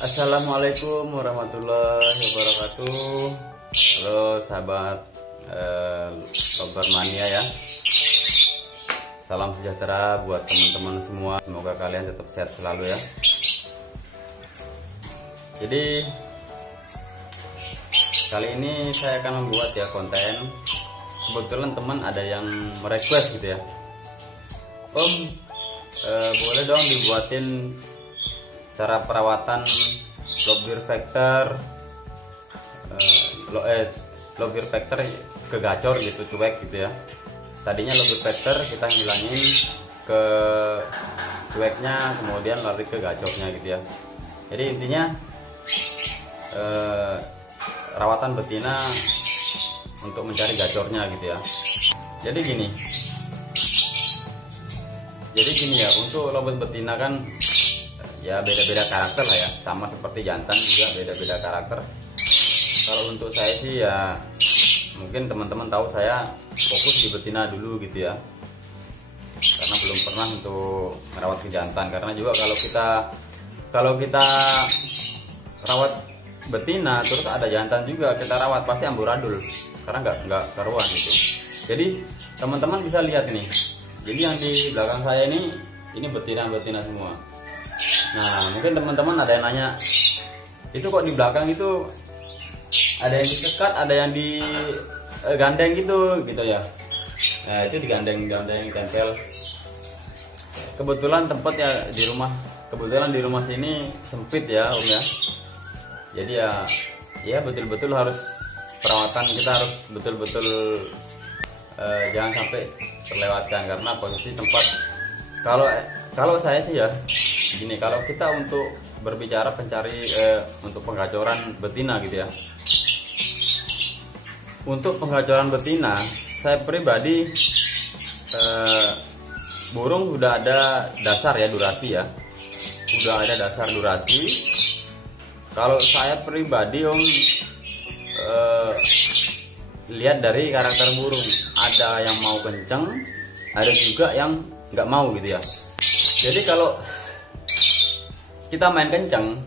Assalamualaikum warahmatullahi wabarakatuh. Halo sahabat Lobber Mania ya. Salam sejahtera buat teman-teman semua. Semoga kalian tetap sehat selalu ya. Jadi kali ini saya akan membuat ya konten. Kebetulan teman ada yang merequest gitu ya. Om, boleh dong dibuatin cara perawatan lobster factor lobster factor ke gacor gitu, cuek gitu ya. Tadinya lobster factor kita ngilangin ke cueknya, kemudian lari ke gacornya gitu ya. Jadi intinya rawatan betina untuk mencari gacornya gitu ya. Jadi gini ya, untuk lobster betina kan ya beda-beda karakter lah ya, sama seperti jantan juga beda-beda karakter. Kalau untuk saya sih ya, mungkin teman-teman tahu saya fokus di betina dulu gitu ya, karena belum pernah untuk merawat ke jantan. Karena juga kalau kita rawat betina terus ada jantan juga kita rawat, pasti amburadul karena nggak karuan gitu. Jadi teman-teman bisa lihat ini, jadi yang di belakang saya ini betina semua. Nah, mungkin teman-teman ada yang nanya, itu kok di belakang itu ada yang disekat, ada yang digandeng gitu ya. Nah, itu digandeng tempel. Kebetulan tempat ya di rumah sini sempit ya Om ya. Jadi ya betul-betul harus perawatan, kita harus betul-betul jangan sampai terlewatkan, karena posisi tempat kalau saya sih ya gini, kalau kita untuk berbicara untuk penggacoran betina gitu ya. Untuk penggacoran betina, saya pribadi burung sudah ada dasar ya durasi ya. Udah ada dasar durasi. Kalau saya pribadi Om lihat dari karakter burung, ada yang mau kenceng, ada juga yang nggak mau gitu ya. Jadi kalau kita main kencang,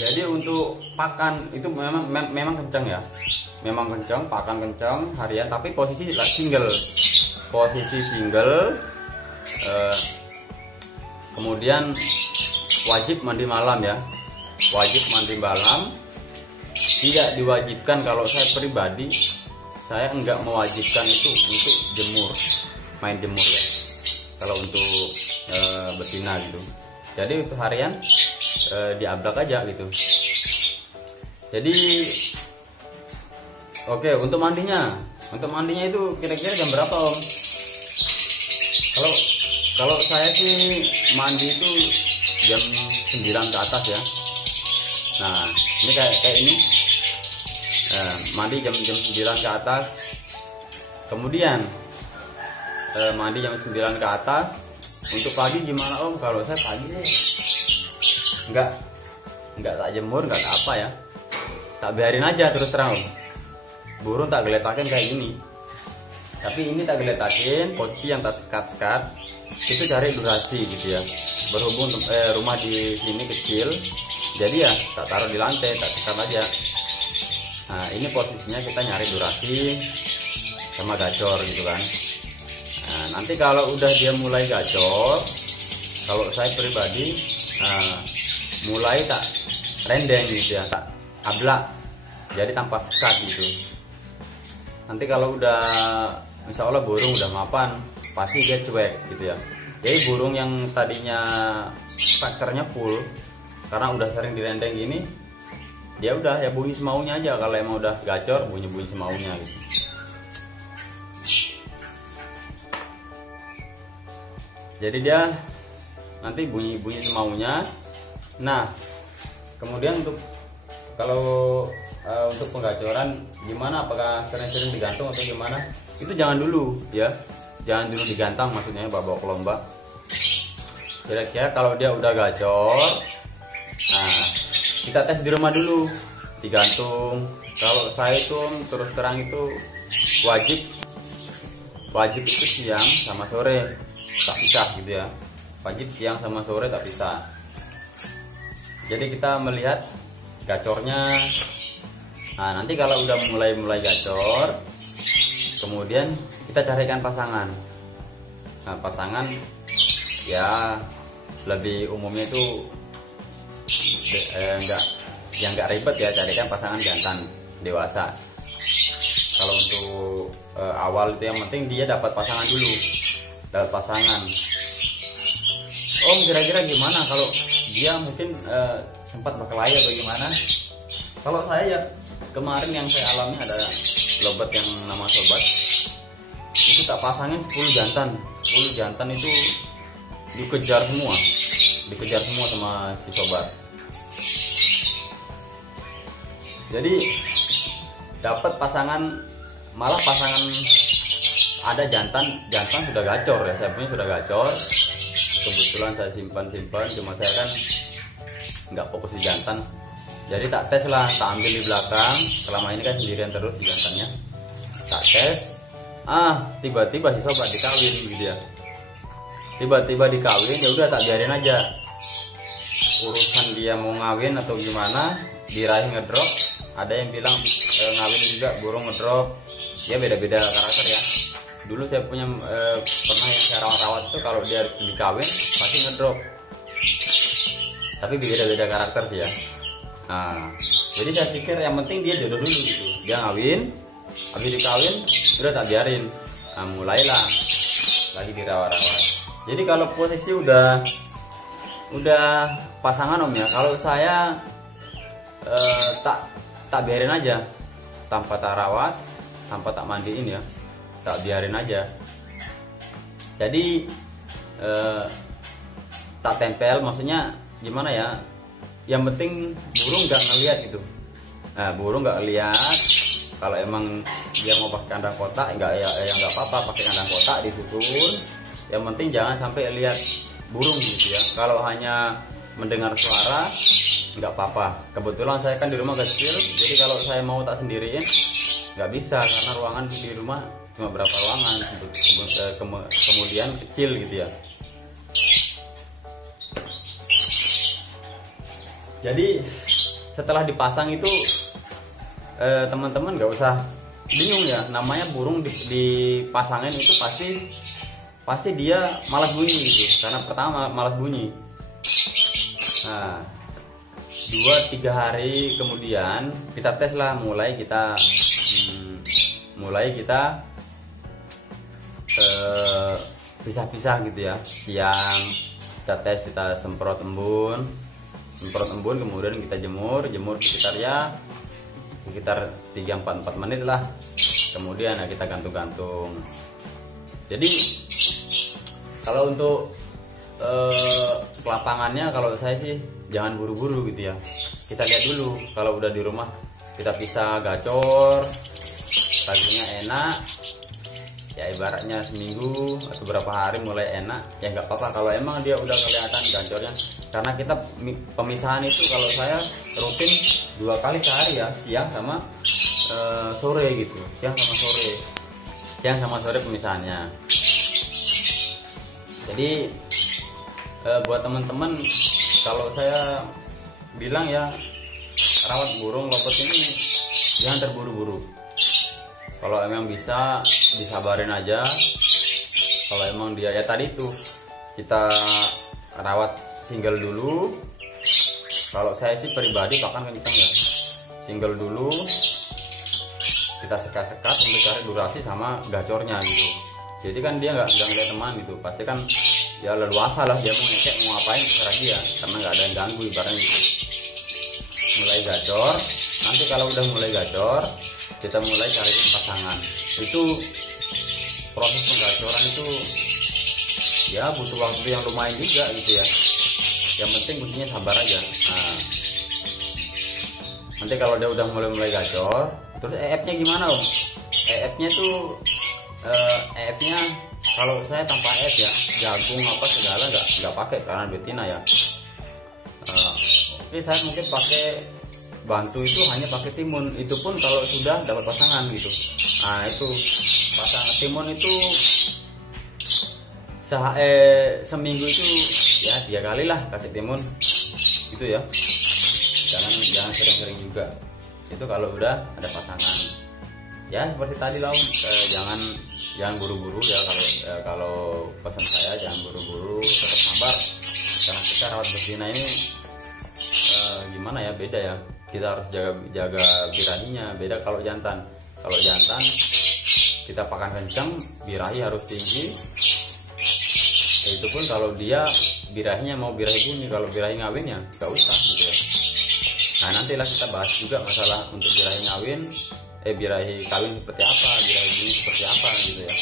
jadi untuk pakan itu memang kencang ya, memang kencang, pakan kencang harian, tapi posisi single, kemudian wajib mandi malam ya, wajib mandi malam. Tidak diwajibkan, kalau saya pribadi saya enggak mewajibkan itu untuk main jemur ya, kalau untuk betina gitu. Jadi untuk harian diablak aja gitu. Jadi oke, untuk mandinya itu kira-kira jam berapa Om? Kalau saya sih mandi itu jam 9 ke atas ya. Nah ini kayak ini mandi jam 9 ke atas. Kemudian mandi jam 9 ke atas. Untuk pagi gimana Om? Kalau saya pagi enggak tak jemur, enggak apa ya, tak biarin aja terus terang Om. Burung tak geletakin kayak gini, tapi ini tak geletakin, posisi yang tak sekat itu cari durasi gitu ya. Berhubung rumah di sini kecil, jadi ya tak taruh di lantai, tak sekat aja. Nah ini posisinya kita nyari durasi sama gacor gitu kan. Nah, nanti kalau udah dia mulai gacor, kalau saya pribadi mulai tak rendeng gitu ya, tak ablak, jadi tanpa sekat gitu. Nanti kalau udah insya Allah burung udah mapan, pasti dia cuek gitu ya. Jadi burung yang tadinya faktornya full, karena udah sering direndeng gini, dia udah ya bunyi semaunya aja. Kalau emang udah gacor, bunyi semaunya gitu. Jadi dia nanti bunyi semaunya. Nah kemudian untuk penggacoran gimana, apakah sering-sering digantung atau gimana, itu jangan dulu ya, jangan dulu digantang, maksudnya bawa ke lomba. Kira-kira kalau dia udah gacor, nah kita tes di rumah dulu, digantung. Kalau saya itu terus terang itu wajib itu siang sama sore tak pisah gitu ya, wajib siang sama sore tak pisah. Jadi kita melihat gacornya. Nah, nanti kalau udah mulai gacor, kemudian kita carikan pasangan. Nah, pasangan ya lebih umumnya itu enggak ribet ya, carikan pasangan jantan dewasa. Kalau untuk awal itu yang penting dia dapat pasangan dulu, dapat pasangan. Om, kira-kira gimana kalau dia mungkin sempat berkelahi atau gimana? Kalau saya ya kemarin yang saya alami ada lobat yang nama sobat itu tak pasangin 10 jantan. 10 jantan itu dikejar semua sama si sobat. Jadi dapat pasangan, malah pasangan ada jantan sudah gacor ya, saya punya sudah gacor. Kebetulan saya simpan, cuma saya kan nggak fokus di jantan. Jadi tak tes lah, tak ambil di belakang. Selama ini kan sendirian terus di jantannya. Tak tes, tiba-tiba si sobat dikawin gitu ya. Tiba-tiba dikawin, ya udah tak biarin aja. Urusan dia mau ngawin atau gimana, diraih ngedrop. Ada yang bilang ngawin juga burung ngedrop. Ya beda-beda karakter ya. Dulu saya punya pernah yang saya rawat itu kalau dia dikawin pasti ngedrop. Tapi beda-beda karakter sih ya. Nah, jadi saya pikir yang penting dia jodoh dulu gitu. Dia ngawin, habis dikawin udah tak biarin. Nah, mulailah lagi dirawat-rawat. Jadi kalau posisi udah pasangan om ya, kalau saya tak biarin aja, tanpa tak rawat, tanpa tak mandiin ya, tak biarin aja. Jadi tak tempel, maksudnya gimana ya? Yang penting burung nggak ngelihat gitu. Nah, burung nggak lihat. Kalau emang dia mau pakai kandang kotak, nggak apa-apa, pakai kandang kotak disusun. Yang penting jangan sampai lihat burung gitu ya. Kalau hanya mendengar suara nggak apa-apa. Kebetulan saya kan di rumah kecil, jadi kalau saya mau tak sendiriin nggak bisa karena ruangan di rumah cuma berapa ruangan, kemudian kecil gitu ya. Jadi setelah dipasang itu teman-teman nggak usah bingung ya, namanya burung dipasangin itu pasti dia malas bunyi gitu, karena pertama malas bunyi. Nah, 2-3 hari kemudian kita tes lah, mulai kita pisah-pisah gitu ya. Siang kita tes, kita semprot embun, kemudian kita jemur sekitar 3-4 menit lah. Kemudian ya kita gantung. Jadi kalau untuk kelapangannya, kalau saya sih jangan buru-buru gitu ya. Kita lihat dulu, kalau udah di rumah kita pisah gacor, paginya enak ya, ibaratnya seminggu atau berapa hari mulai enak ya nggak apa-apa. Kalau emang dia udah kelihatan gacornya, karena kita pemisahan itu kalau saya rutin 2 kali sehari ya, siang sama sore gitu, siang sama sore pemisahannya. Jadi buat teman-teman, kalau saya bilang ya, rawat burung lopet ini jangan terburu-buru. Kalau emang bisa disabarin aja. Kalau emang dia ya tadi itu kita rawat single dulu. Kalau saya sih pribadi pakan kencang ya, single dulu, kita sekat-sekat untuk cari durasi sama gacornya gitu. Jadi kan dia nggak ngeliat teman gitu, pasti kan ya leluasa lah, dia mau ngecek mau ngapain terserah dia, karena nggak ada yang ganggu ibaratnya gitu. Mulai gacor, nanti kalau udah mulai gacor kita mulai cari pasangan. Itu proses penggacoran itu ya butuh waktu yang lumayan juga gitu ya. Yang penting kuncinya sabar aja. Nah, nanti kalau dia udah mulai gacor, terus EF-nya gimana om? EF-nya tuh EF-nya kalau saya tanpa EF ya, jagung apa segala nggak pakai karena betina ya. Oke, saya mungkin pakai bantu itu hanya pakai timun, itu pun kalau sudah dapat pasangan gitu. Nah itu pasangan timun itu seminggu itu ya 3 kali lah kasih timun gitu ya. sering juga. Itu kalau udah ada pasangan. Ya seperti tadi lah, jangan buru-buru ya, kalau pesan saya jangan buru-buru, tetap sabar. Karena kita rawat betina ini gimana ya, beda ya. Kita harus jaga birahinya, beda kalau jantan. Kalau jantan kita pakan kencang, birahi harus tinggi. Itu pun kalau dia birahinya mau birahi bunyi, kalau birahi ngawin ya nggak usah gitu ya. Nah nantilah kita bahas juga masalah untuk birahi ngawin, birahi kawin seperti apa, birahi bunyi seperti apa gitu ya.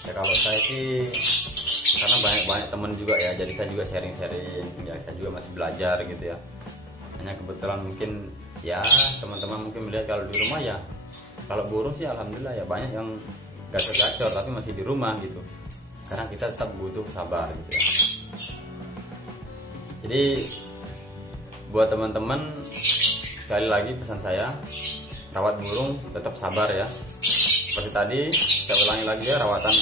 Ya kalau saya sih, karena banyak teman juga ya, jadi saya juga sharing-sharing ya, saya juga masih belajar gitu ya. Hanya kebetulan mungkin ya teman-teman mungkin melihat kalau di rumah ya, kalau burung sih alhamdulillah ya banyak yang gacor-gacor tapi masih di rumah gitu. Karena kita tetap butuh sabar gitu ya. Jadi buat teman-teman, sekali lagi pesan saya, rawat burung tetap sabar ya. Seperti tadi saya ulangi lagi ya, rawatan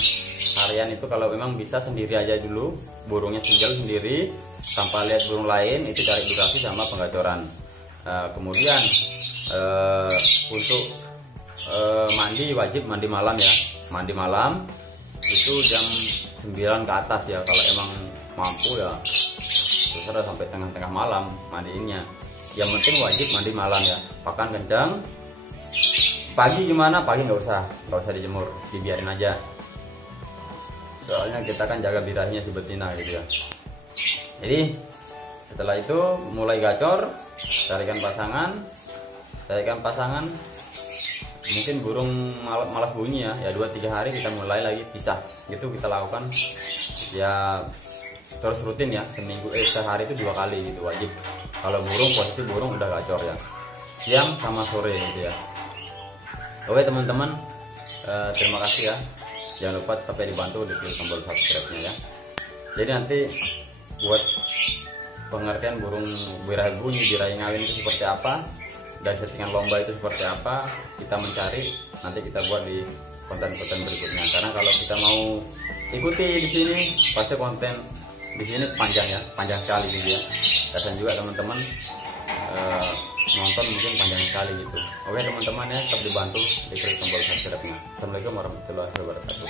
harian itu kalau memang bisa sendiri aja dulu, burungnya tinggal sendiri tanpa lihat burung lain, itu cari edukasi sama penggacoran. Kemudian untuk mandi, wajib mandi malam ya. Mandi malam itu jam 9 ke atas ya, kalau emang mampu ya terserah sampai tengah-tengah malam mandiinnya. Yang penting wajib mandi malam ya, pakan kencang. Pagi gimana? Pagi nggak usah dijemur, dibiarin aja. Soalnya kita kan jaga birahinya si betina gitu ya. Jadi setelah itu mulai gacor, carikan pasangan. Mungkin burung malas bunyi ya 2-3 hari kita mulai lagi pisah. Gitu kita lakukan ya terus rutin ya, sehari itu 2 kali gitu wajib. Kalau posisi burung udah gacor ya, siang sama sore gitu ya. Oke teman-teman, terima kasih ya. Jangan lupa tetap dibantu di klik tombol subscribe-nya ya. Jadi nanti buat pengertian burung birahi bunyi, birahi ngawin itu seperti apa, dan settingan lomba itu seperti apa, kita mencari, nanti kita buat di konten-konten berikutnya. Karena kalau kita mau ikuti di sini, pasti konten di sini panjang sekali gitu ya. Dan juga teman-teman nonton mungkin panjang sekali gitu. Oke teman-teman ya, tetap dibantu di klik tombol subscribe-nya. Assalamualaikum warahmatullahi wabarakatuh.